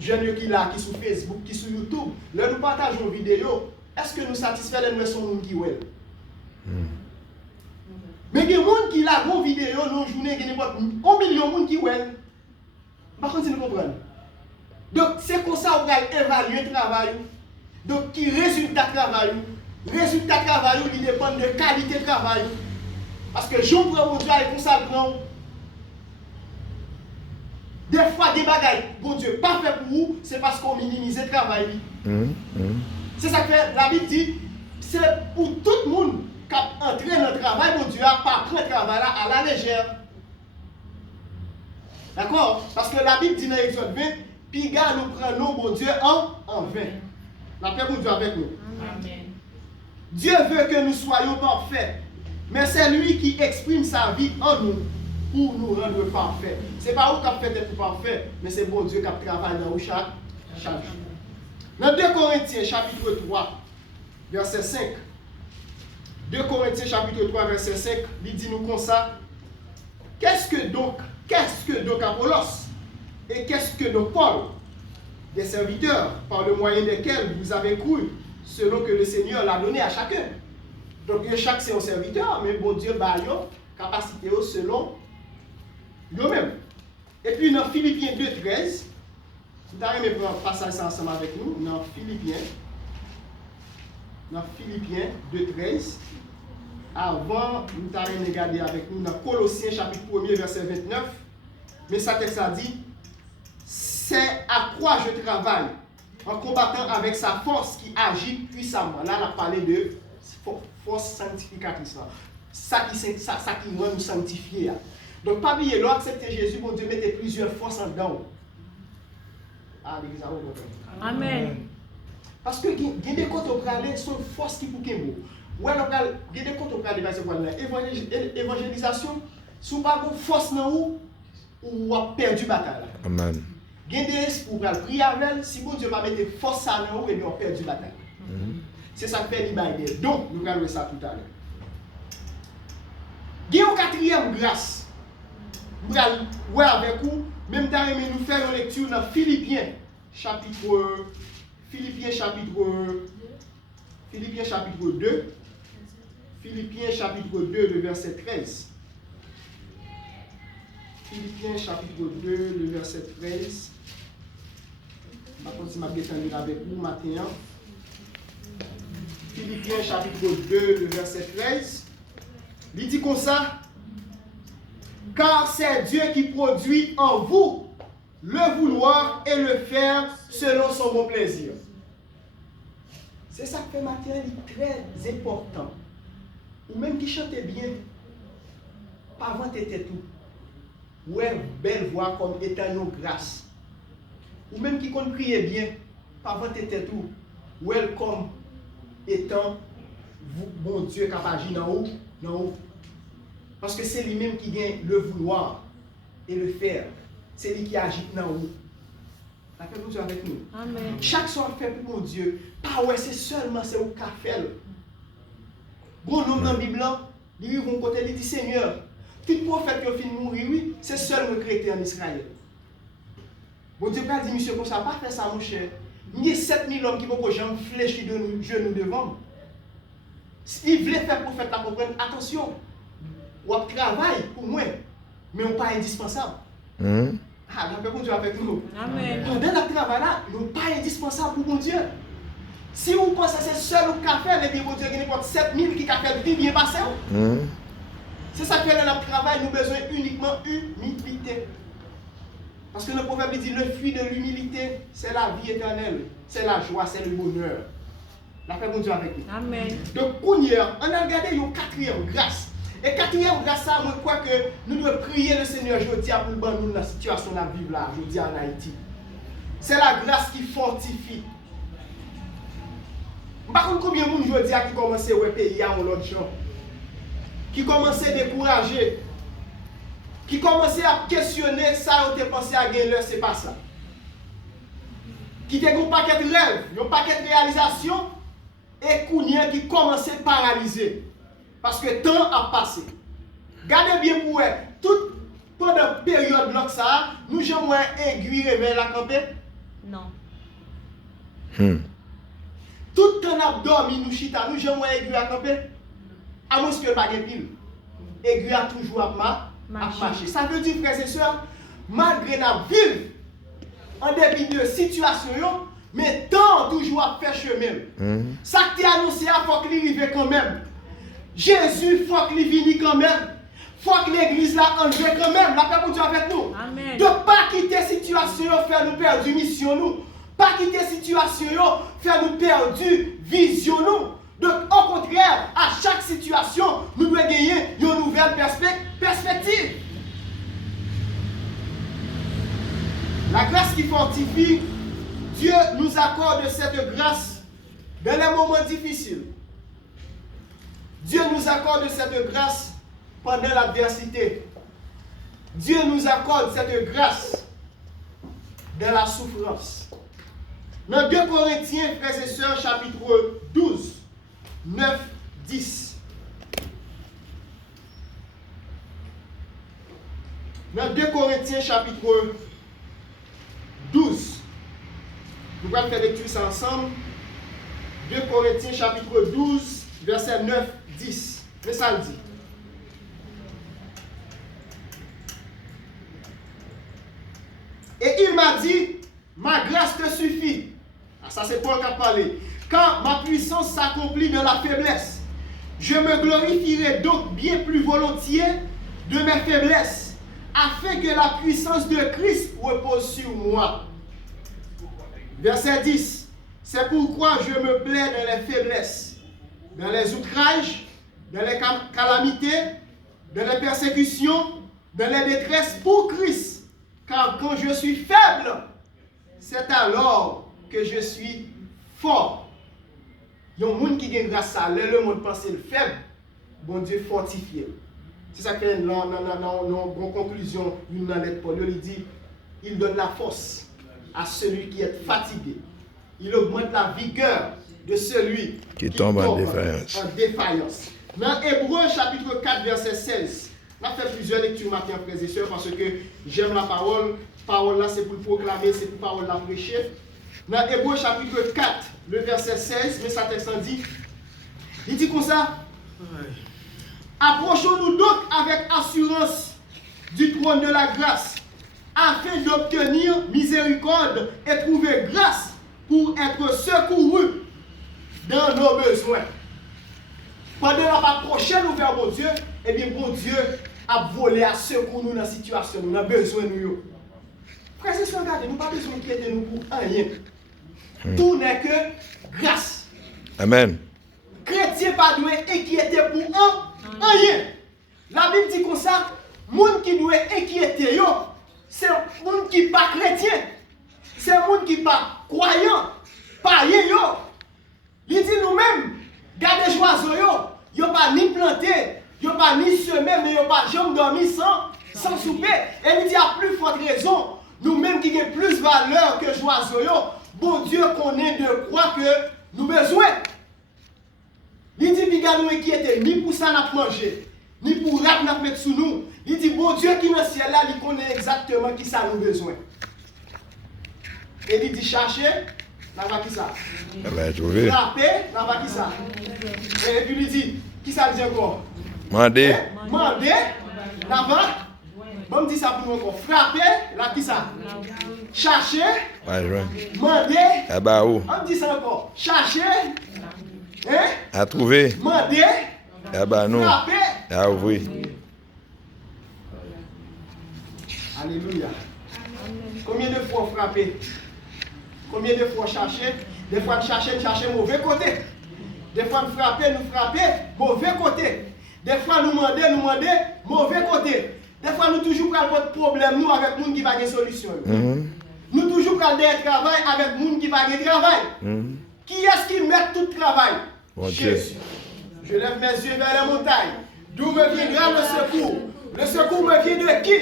Jeunes qui là, qui sur Facebook, qui sur YouTube, là nous partageons une vidéo, est-ce que nous satisfaisons les gens qui ouais? Mais il y a des gens qui là, une vidéo, nous journée, il y a 1 million de gens qui ouais. Par contre, vous comprenez? Donc, c'est comme ça qu'on va évaluer le travail. Donc, qui résultat de travail? Résultat de travail, il dépend de qualité de travail. Parce que je prends mon Dieu et pour ça, non. Des fois, des bagailles, bon Dieu, pas fait pour vous, c'est parce qu'on minimise le travail. C'est ça que la Bible dit, c'est pour tout le monde qui a entré dans le travail, mon Dieu, à pas prendre le travail là à la légère. D'accord? Parce que la Bible dit dans Exode 20, Piga nous prenons, mon Dieu, en vain. La paix pour Dieu avec nous. Amen. Dieu veut que nous soyons parfaits. Mais c'est lui qui exprime sa vie en nous pour nous rendre parfaits. Ce n'est pas vous qui avez fait d'être parfait, mais c'est bon Dieu qui travaille dans vous chaque jour. Dans 2 Corinthiens chapitre 3, verset 5. 2 Corinthiens chapitre 3, verset 5, il dit nous comme ça. Qu'est-ce que donc Apollos? Et qu'est-ce que donc Paul? Des serviteurs par le moyen desquels vous avez cru, selon que le Seigneur l'a donné à chacun. Donc chaque c'est un serviteur, mais bon Dieu a une capacité selon lui-même. Et puis dans Philippiens 2.13, vous allez passer ça ensemble avec nous, dans Philippiens 2.13, avant, nous allons regarder avec nous dans Colossiens chapitre 1 verset 29, mais ça texte a dit, c'est à quoi je travaille en combattant avec sa force qui agit puissamment. Là, on a parlé de force sanctificatrice. Ça qui rend nous sanctifier. Donc, pas oublier, lorsque accepter Jésus, bon Dieu mettait plusieurs forces en dedans. Ah, l'église a Amen. parce que il y a des côtés où on sont force qui pour qu'il y a des côtés où on évangélisation, si vous n'avez pas de force dans vous, vous avez perdu la bataille. Amen. Il y a des risques pour prier avec, si vous Dieu va mettre force à nous et nous avons perdu la bataille. C'est ça que fait l'Ibaïdé. Donc, nous allons voir ça tout à l'heure. Il y a une quatrième grâce. Nous allons voir avec vous, même temps, nous faire une lecture dans Philippiens chapitre 2. Philippiens chapitre 2, le verset 13. Philippiens chapitre 2, le verset 13. Je vais continuer avec vous maintenant. Philippiens chapitre 2, le verset 13. Il dit comme ça. Car c'est Dieu qui produit en vous le vouloir et le faire selon son bon plaisir. C'est ça que fait matin, il est très important. Ou même qui chante bien, pas vanter tout. Ouais, belle voix comme étant une grâce. Ou même qui compte prier bien, pas vanter tout. Ouais, comme étant vous, bon Dieu, qui a agi dans haut. Parce que c'est lui-même qui gagne le vouloir et le faire. C'est lui qui agit dans haut. La paix pour Dieu avec nous. Amen. Chaque soir fait pour mon Dieu. Pas ouais, c'est seulement c'est au café. Bon homme dans la Bible, il vont côté, il dit Seigneur, tout prophète qui a fini de mourir, oui, c'est seulement chrétien en Israël. Bon Dieu pas dit, monsieur, comme ça, pas faire ça, mon cher. Il y a 7000 hommes qui vont que j'en fléchis de nous, genoux devant. S'il voulait faire prophète, la comprendre, attention, on travaille pour moi, mais on n'est pas indispensable. Ah, la paix pour Dieu avec nous. Amen. Pendant le travail là, nous ne sommes pas indispensables pour mon Dieu. Si vous pensez que c'est seul au café, les bien, mon Dieu, il y a 7000 qui fait le bien passé. C'est ça que dans le travail, nous avons besoin uniquement d'humilité. Parce que le proverbe dit le fruit de l'humilité, c'est la vie éternelle, c'est la joie, c'est le bonheur. La paix pour Dieu avec nous. Amen. Donc, on a regardé une quatrième grâce. Et quatrième grâce, moi, je crois que nous devons prier le Seigneur aujourd'hui pour nous dans la situation de vivre là, aujourd'hui en Haïti. C'est la grâce qui fortifie. Par contre, combien de monde aujourd'hui qui commencent à payer à l'autre gens, qui commencent à décourager, qui commencent à questionner ça, on te pensé à gagner, c'est pas ça. Qui te un paquet de rêves, un paquet de réalisations, et qui commencent à paralyser. Parce que le temps a passé. Gardez bien pour vous. Tout pendant la période là, ça, nous avons un aiguille vers la campagne. Non. Tout le temps a dormi, nous chita, nous avons un aiguille à la campagne. À moins que le pas de pile. Aiguille a toujours marché. Ça veut dire, frères et sœurs, malgré la vie, en dépit de situation, mais temps toujours à faire chemin. Ça qui est annoncé, il faut qu'il arrive quand même. Jésus, il faut qu'il vienne quand même. Il faut que l'église la enlève quand même. La paix pour Dieu avec nous. Amen. De ne pas quitter la situation, faire nous perdre mission. Nous. Pas quitter la situation, faire nous perdre vision. Nous. Donc, au contraire, à chaque situation, nous devons gagner une nouvelle perspective. La grâce qui fortifie, Dieu nous accorde cette grâce dans les moments difficiles. Dieu nous accorde cette grâce pendant l'adversité. Dieu nous accorde cette grâce dans la souffrance. Dans 2 Corinthiens, frères et sœurs, chapitre 12, 9, 10. Dans 2 Corinthiens, chapitre 12. Nous allons faire lecture ça ensemble. 2 Corinthiens, chapitre 12, verset 9, 10. Mais ça le dit. Et il m'a dit, ma grâce te suffit. Ah, ça c'est Paul qui a parlé. Car ma puissance s'accomplit dans la faiblesse. Je me glorifierai donc bien plus volontiers de mes faiblesses, afin que la puissance de Christ repose sur moi. Verset 10. C'est pourquoi je me plais dans les faiblesses, dans les outrages, dans les calamités, dans les persécutions, dans les détresses pour Christ. Car quand je suis faible, c'est alors que je suis fort. Il y a un monde qui a grâce à le monde pense le faible, bon Dieu fortifié. C'est ça que dans conclusion, dans lettre Paul, il dit, il donne la force à celui qui est fatigué. Il augmente la vigueur de celui qui tombe en défaillance. Dans Hébreux chapitre 4, verset 16, on a fait plusieurs lectures matin, frères et sœurs, parce que j'aime la parole. Parole là, c'est pour proclamer, c'est pour parole la prêcher. Dans Hébreux chapitre 4, le verset 16, mais ça texte dit, il dit comme ça, approchons-nous donc avec assurance du trône de la grâce, afin d'obtenir miséricorde et trouver grâce pour être secouru dans nos besoins. Pendant la prochaine vers mon Dieu, eh bien, bon Dieu a volé à secours nous dans la situation, nous avons besoin de nous. Frères et sœurs, regardez, nous n'avons pas besoin de quitter nous pour rien. Tout n'est que grâce. Amen. Chrétien pas doit inquiéter pour rien. La Bible dit comme ça, monde qui doit inquiéter yo, c'est monde qui pas chrétien. C'est monde qui pas croyant, païen yo. Il dit nous-mêmes, gardez oiseaux yo pas ni planté, yo pas ni semé, mais yo pas jamais dormi sans souper. Et il dit à plus forte raison, nous-mêmes qui avons plus valeur que les oiseaux, bon Dieu connaît de quoi que nous besoin. Il dit, il nous inquiéter, ni pour ça n'a manger, ni pour rap n'a mettre sous nous. Il dit, bon Dieu qui est dans le ciel là, il connaît exactement qui ça nous besoin. Et il dit, chercher, n'a pas qui ça. Trouver. Frapper, n'a pas qui ça. Et puis il dit, qui ça dit encore? Mandez. Mandez, n'a pas. Bon, dit ça pour nous encore. Frapper, là qui ça. Chercher, mandez. On dit ça encore. Chercher. À trouver. Demander. Frapper. À ouvrir. Alléluia. Combien de fois frapper? Combien de fois chercher? Des fois chercher mauvais côté. Des fois nous frapper, mauvais côté. Des fois nous demander, mauvais côté. Des fois nous toujours prendre votre problème nous avec monde qui pas de solution. Nous toujours prendre des travail avec monde qui pas de travail. Qui est-ce qui met tout le travail? Jésus. Je lève mes yeux vers la montagne. D'où me viendra le secours? Le secours me vient de qui?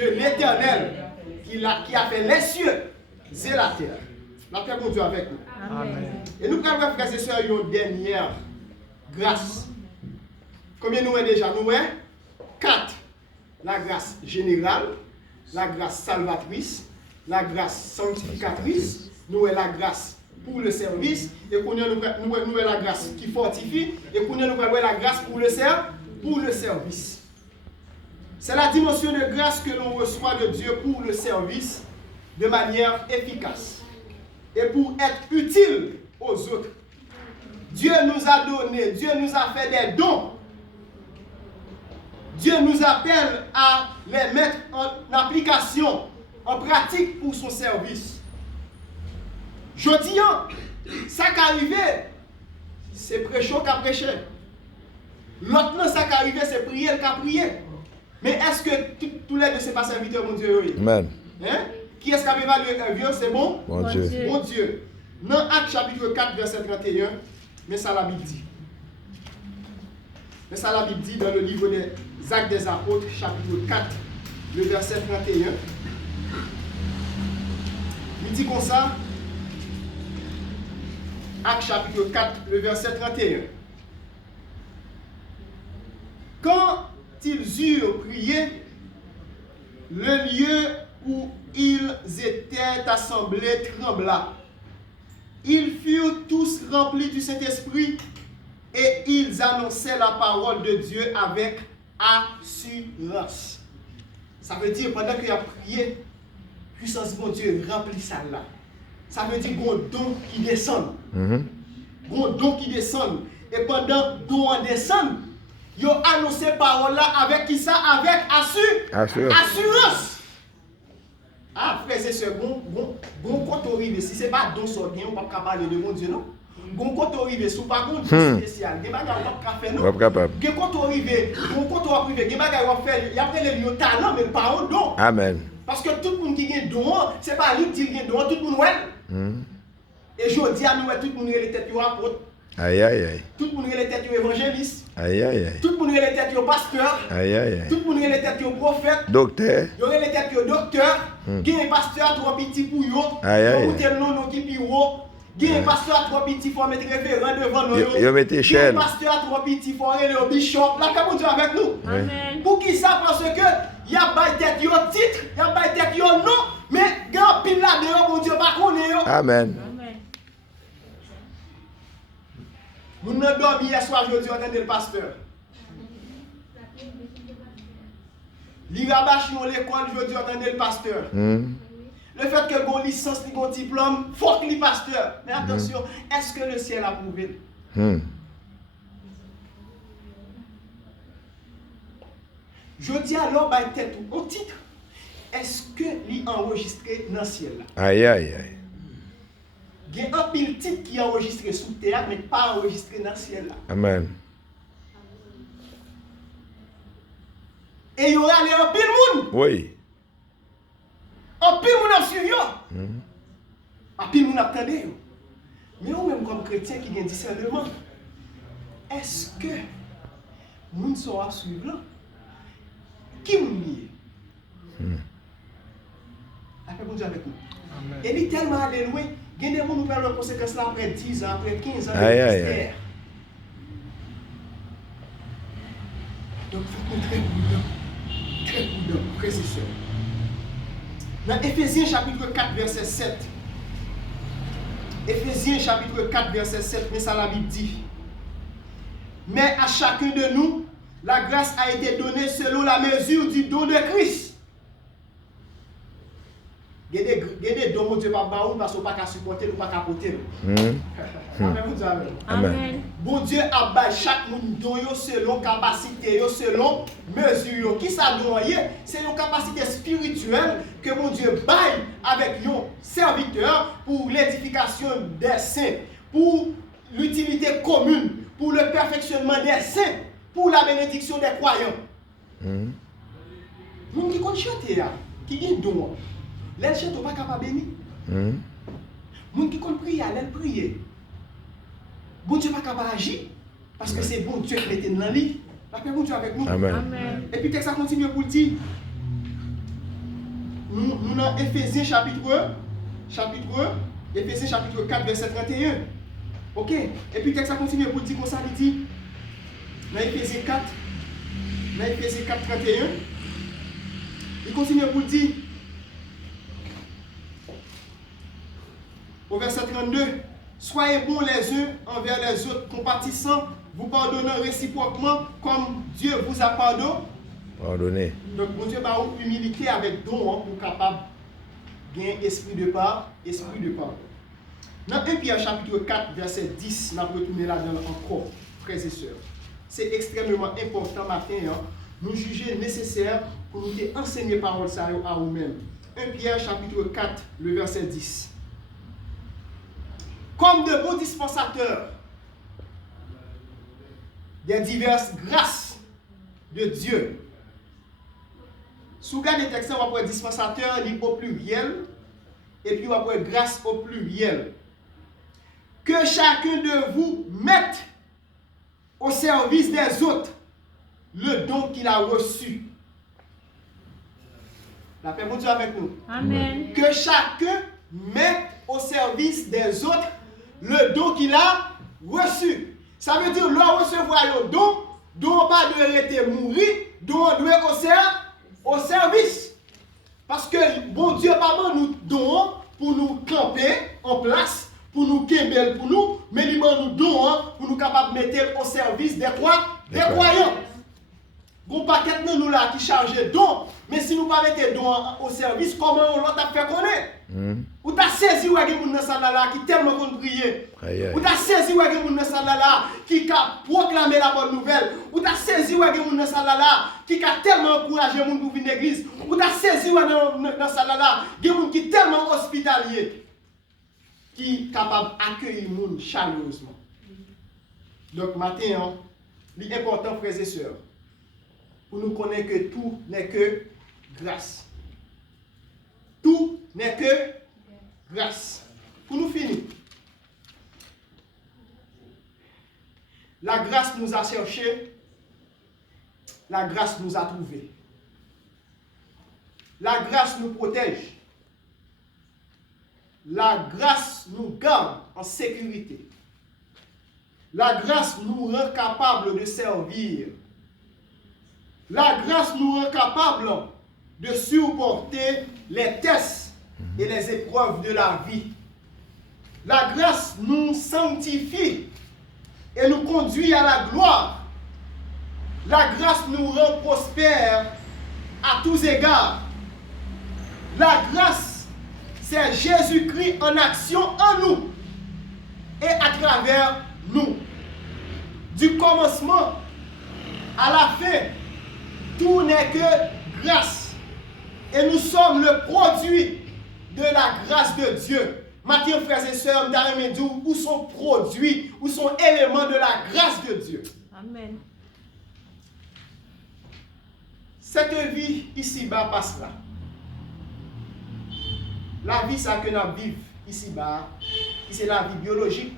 De l'Éternel, qui a fait les cieux et la terre. La paix de Dieu avec nous. Amen. Et nous allons faire frères et sœurs une dernière grâce. Combien nous avons déjà? Nous avons 4. La grâce générale, la grâce salvatrice, la grâce sanctificatrice, nous avons la grâce pour le service, et nous avons la grâce qui fortifie, et nous avons la grâce pour le service. C'est la dimension de grâce que l'on reçoit de Dieu pour le service de manière efficace et pour être utile aux autres. Dieu nous a donné, Dieu nous a fait des dons. Dieu nous appelle à les mettre en application, en pratique pour son service. Je dis, ça qui arrive, c'est prêcher qui a prêché. L'autre, ça qui arrive, c'est prier qui a prié. Mais est-ce que tous les deux, ce n'est pas serviteurs, mon Dieu? Amen. Hein? Qui est-ce qui a évalué un vieux? C'est bon? Bon Dieu. Bon Dieu. Dans Actes chapitre 4, verset 31, mais ça la Bible dit. Mais ça la Bible dit dans le livre des Actes des Apôtres, chapitre 4, le verset 31. Il dit comme ça, Actes chapitre 4, le verset 31. Quand ils eurent prié, le lieu où ils étaient assemblés trembla. Ils furent tous remplis du Saint-Esprit et ils annonçaient la parole de Dieu avec assurance. Ça veut dire pendant qu'il a prié, puissance de Dieu remplit ça là. Ça veut dire qu'on don qui descend. Un don qui descend. Et pendant don descend, ils ont annoncé parole là avec qui ça? Avec assurance. Ah, frère, c'est ce bon quand on arrive, si ce n'est pas don sort bien, on ne peut pas parler de mon Dieu, non? Bon quand on arrive, sous pas contre spécial, il y a des choses qu'on peut faire, non? Quand on arrive, il y a des choses qu'on peut faire, il y a des talents, mais pas un don. Amen. Parce que tout le monde qui a un don, ce n'est pas lui qui a un don, tout le monde ouais. Et je dis à nous, tout le monde a les têtes apôtres. Aïe, aïe, aïe. Tout le monde a les têtes évangélistes. Aïe, aïe, aïe. Tout le monde a les têtes pasteurs. Aïe, aïe, aïe. Tout le monde a les têtes prophètes. Docteur. Il y a les têtes docteurs. Il y a un pasteur trop petit pour eux. Aïe, aïe. Il y a un nom qui est haut. Il y a un pasteur trop petit, il faut mettre référent devant nous. Il y a un chaîne. Il y a un pasteur trop petit, il faut aller au bishop. Là, comment Dieu avec nous? Amen. Pour qui ça? Parce que il y a pas tête un titre, il y a pas tête un nom, mais il y a un pile là-dedans, mon Dieu, pas qu'on est. Amen. Nous n'avons dormi hier soir, je dis, entendez le pasteur. L'irabach dans l'école, je dis, entendez le pasteur. Le fait que mon licence, mon diplôme, il faut que le pasteur. Mais attention, est-ce que le ciel a prouvé? Je dis alors, bah, tête au titre, est-ce que l'y enregistré dans le ciel là? Aïe, aïe, aïe. Il y a un pile titre qui est enregistré sous terre, mais pas enregistré dans le ciel. Là. Amen. Et il y aura les en pile monde. Oui. En pile monde a suivi. En pile monde a attendu. Mais ou même comme chrétien qui a discernement, est-ce que nous sommes à suivre là? Qui nous lie? Après, bon Dieu avec nous. Et il est tellement allé loin. Il y a des gens qui nous parlent de conséquences là après 10 ans, après 15 ans de ministère. Donc, il faut qu'on très prudent, frères et sœurs. Dans Éphésiens chapitre 4, verset 7. Éphésiens chapitre 4, verset 7, mais ça la Bible dit. Mais à chacun de nous, la grâce a été donnée selon la mesure du don de Christ. Il y a des dons que Dieu pas baou parce qu'on ne peut pas supporter ou pas capoter. Amen. Bon Dieu a bâti chaque monde don selon capacité, selon mesure. Qui ça don? C'est une capacité spirituelle que mon Dieu bâti avec un serviteur pour l'édification des saints, pour l'utilité commune, pour le perfectionnement des saints, pour la bénédiction des croyants. Nous qui compte chanter, qui ont don, les chants ne sont pas capables de bénir. Nous qui compte prier, les prier. Bon Dieu n'est pas capable d'agir parce que c'est bon Dieu qui était dans le lit. La paix bon Dieu avec nous. Amen. Et puis texte ça continue pour dire. Nous dans Éphésiens chapitre 1, Éphésiens chapitre 4 verset 31. OK. Et puis texte ça continue pour dire comme ça il dit dans Éphésiens 4 31. Il continue pour dire au verset 32. Soyez bons les uns envers les autres, compatissants, vous pardonnant réciproquement comme Dieu vous a pardonné. Donc, bon Dieu va vous humilité avec don pour capable de gagner esprit de pardon. Dans 1 Pierre chapitre 4, verset 10, nous allons retourner là-dedans encore, frères et sœurs. C'est extrêmement important matin, nous juger nécessaire pour nous enseigner parole ça à nous-mêmes. 1 Pierre chapitre 4, le verset 10. Comme de bons dispensateurs des diverses grâces de Dieu. Si vous regardez le texte, on va voir dispensateur au pluriel et puis on va voir grâce au pluriel. Que chacun de vous mette au service des autres le don qu'il a reçu. La paix de Dieu avec nous. Amen. Que chacun mette au service des autres le don qu'il a reçu. Ça veut dire, l'on recevoir le don pas de rester mourir, don doit au service. Parce que bon Dieu pas nous don pour nous camper en place, pour nous kembel pour nous, mais il nous don pour nous capables de mettre au service des croyants. Bon paquet nous là qui charge don, mais si nous pas mettre don au service, comment on l'a fait connaître? Ou t'as saisi ou des gens dans salle là qui tellement qu'on prier. Ou t'as saisi ou des gens dans salle là qui a proclamé la bonne nouvelle. Ou t'as saisi ou des gens dans salle là qui a tellement encouragé les gens pour venir à l'église. Ou t'as saisi ou dans salle là des gens qui tellement hospitalier qui capable d'accueillir les gens chaleureusement. Donc matin, l'important frères et sœurs pour nous connaître que tout n'est que grâce. Tout n'est que grâce. Pour nous finir. La grâce nous a cherché. La grâce nous a trouvé. La grâce nous protège. La grâce nous garde en sécurité. La grâce nous rend capable de servir. La grâce nous rend capable de supporter les tests et les épreuves de la vie. La grâce nous sanctifie et nous conduit à la gloire. La grâce nous rend prospères à tous égards. La grâce, c'est Jésus-Christ en action en nous et à travers nous. Du commencement à la fin, tout n'est que grâce. Et nous sommes le produit de la grâce de Dieu. Matin, frères et sœurs, où sont produits, où sont éléments de la grâce de Dieu. Amen. Cette vie ici-bas passera. La vie, ça que nous vivons ici-bas, c'est la vie biologique,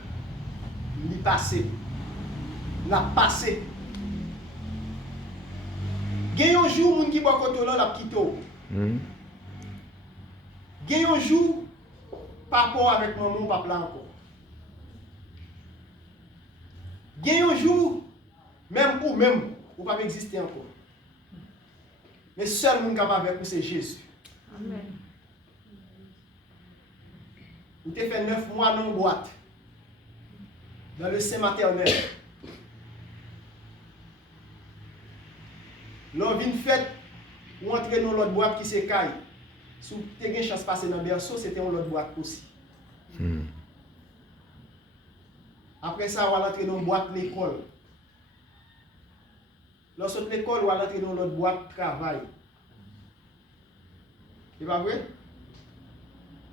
nous passé. La passé. Il y a un jour, les gens qui boivent côté là, la quitté. Il y a un jour, par rapport avec maman, papa là encore. Il y a un jour, même, ou pas exister encore. Mais seul monde capable avec vous, c'est Jésus. Amen. Vous avez fait 9 mois dans une boîte, dans le sein maternel. L'on vient fait, ou entrer dans l'autre boîte qui s'écaille. Si vous avez une chance de passer dans le berceau, c'était une autre boîte aussi. Après ça, on va entrer dans une boîte de l'école. Lorsque l'école, on va entrer dans l'autre boîte de travail. C'est pas vrai?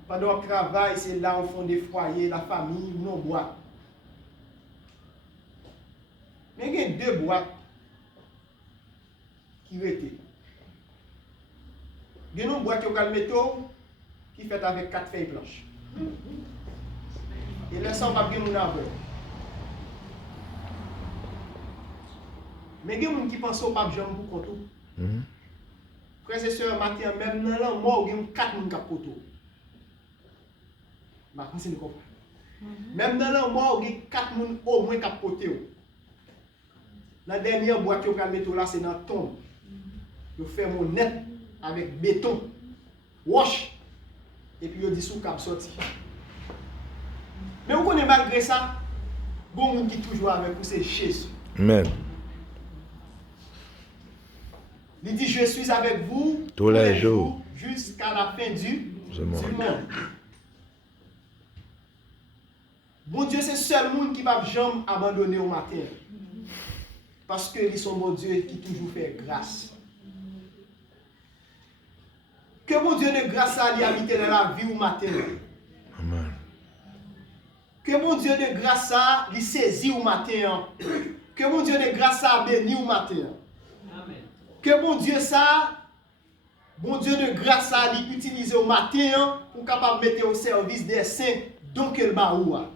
Pendant le travail, c'est là où on fond des foyers, la famille, ou non boîte. Mais il y a deux boîtes qui étaient. Il y a une boîte qui fait avec 4 feuilles blanches. Et là, ça, on va bien nous avoir. Mais il y a des gens qui pensent au pape Jean pour tout. Frères et sœurs, matin, même dans la mort, il y a 4 personnes qui ont poteau. Ma pensée ne comprend pas. Même dans la mort, il y a 4 personnes au moins qui ont poteau. La dernière boîte que vous allez mettre là, c'est dans la tombe. Vous faites mon net avec béton, wash, et puis vous dites sous cap sorti. Mais vous connaissez malgré ça, bon monde qui est toujours avec vous, c'est Jésus. Amen. Il dit, je suis avec vous tous les jours jusqu'à la fin du monde. Bon Dieu, c'est le seul monde qui ne va jamais abandonner au matin. Parce que ils sont bon Dieu qui toujours fait grâce. Que mon Dieu de grâce à lui habite dans la vie au matin. Amen. Que mon Dieu de grâce à lui saisit au matin. Que mon Dieu de grâce à béni au matin. Amen. Que mon Dieu de grâce à lui utiliser au matin pour capable mettre au service des saints donc le baoua.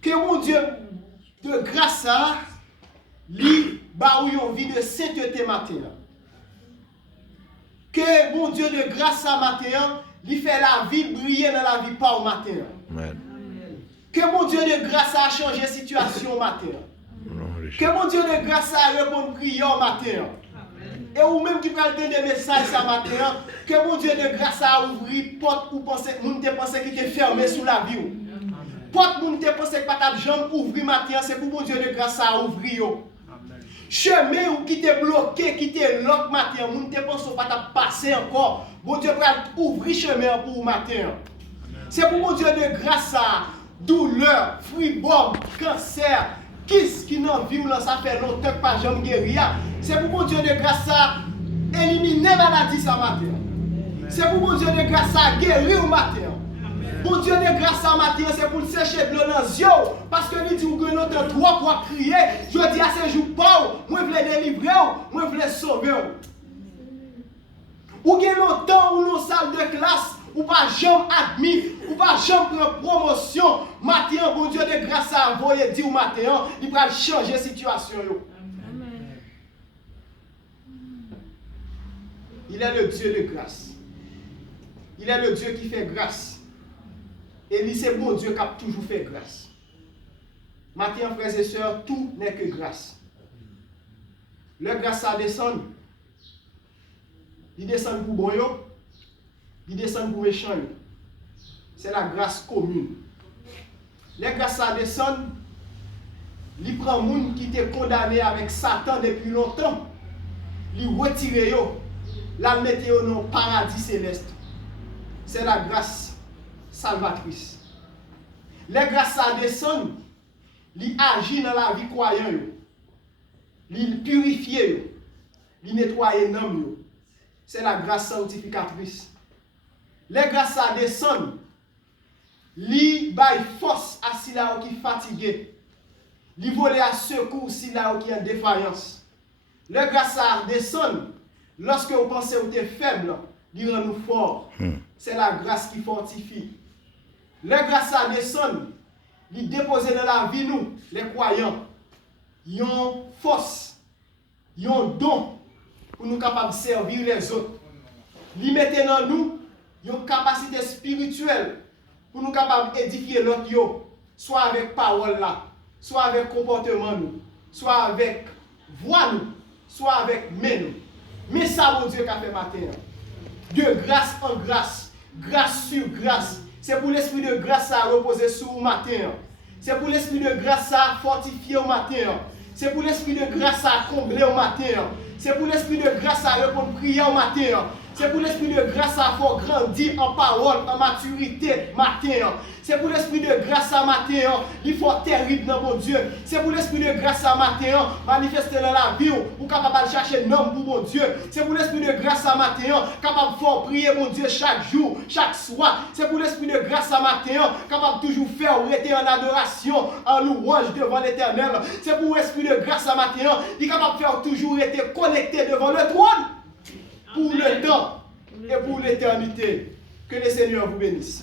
Que mon Dieu de grâce à lui baoua une vie de sainteté matin. Que mon Dieu de grâce à matin, lui fait la vie briller dans la vie pas au matin. Amen. Que mon Dieu de grâce a changé situation au matin. Que mon Dieu de grâce a répondu prière au matin. Et ou même qui peut donner des messages ce matin, que mon Dieu de grâce a ouvert porte ou pensez qui était fermé sous la vie. Porte moun te pensé que pas ta jambe ouvrir matin, c'est pour mon Dieu de grâce à ouvrir. Chemin ou qui t'est bloqué, qui t'est lock matin, moun te pense pas ta passer encore. Bon Dieu va ouvrir chemin pour vous matin. C'est pour mon Dieu de grâce à douleur, fribom, cancer, qui n'en vit ou ça fait longtemps que pas jamais guéri. C'est pour mon Dieu de grâce à éliminer la maladie ce matin. C'est pour mon Dieu de grâce à guérir au matin. Bon Dieu de grâce à matin, c'est pour sécher de l'eau dans les yeux. Parce que nous disons que nous avons droit pour crier. Je dis à ce jour, pas, moi je veux délivrer, moi je veux sauver. Ou bien longtemps ou dans salle de classe, ou pas jamais admis, ou pas jamais prendre promotion. Matin, bon Dieu de grâce à vous, il dit au matin, il va changer la situation. Amen. Il est le Dieu de grâce. Il est le Dieu qui fait grâce. Et lui, c'est bon Dieu qui a toujours fait grâce. Maintenant, frères et sœurs, tout n'est que grâce. Le grâce, ça descend. Il descend pour bon, il descend pour méchant. C'est la grâce commune. Le grâce, ça descend. Il prend les gens qui étaient condamnés avec Satan depuis longtemps. Il retire, la mettre dans le paradis céleste. C'est la grâce salvatrice. Les grâces à descendre, il agit dans la vie croyante, il purifie, il nettoie l'âme. C'est la grâce sanctificatrice. Les grâces à descendre, Li bay force à si là qui fatigué. Li volé à secours si là qui en défaillance. Le grâce à descend lorsque vous pensez que vous êtes faible, il rend nous fort. C'est la grâce qui fortifie. Le grâce à descend, il dépose dans la vie nous, les croyants, ils ont force, ils ont don pour nous capables de servir les autres. Ils mettent dans nous une capacité spirituelle pour nous capables d'édifier l'autre, soit avec parole là, soit avec comportement nous, soit avec voix nous, soit avec main nous. Mais ça, mon Dieu, qu'a fait matin. De grâce en grâce, grâce sur grâce. C'est pour l'esprit de grâce à reposer sur vous matin. C'est pour l'esprit de grâce à fortifier au matin. C'est pour l'esprit de grâce à combler au matin. C'est pour l'esprit de grâce à répondre prière au matin. C'est pour l'esprit de grâce à faire grandir en parole, en maturité matin. C'est pour l'esprit de grâce à matin, il faut terrible dans mon Dieu. C'est pour l'esprit de grâce à matin, manifester dans la vie, ou capable de chercher un homme pour mon Dieu. C'est pour l'esprit de grâce à matin, capable de faire prier mon Dieu chaque jour, chaque soir. C'est pour l'esprit de grâce à matin, capable de toujours faire rester en adoration, en louange devant l'Éternel. C'est pour l'esprit de grâce à matin, il est capable de faire toujours être connecté devant le trône pour le temps et pour l'éternité. Que le Seigneur vous bénisse.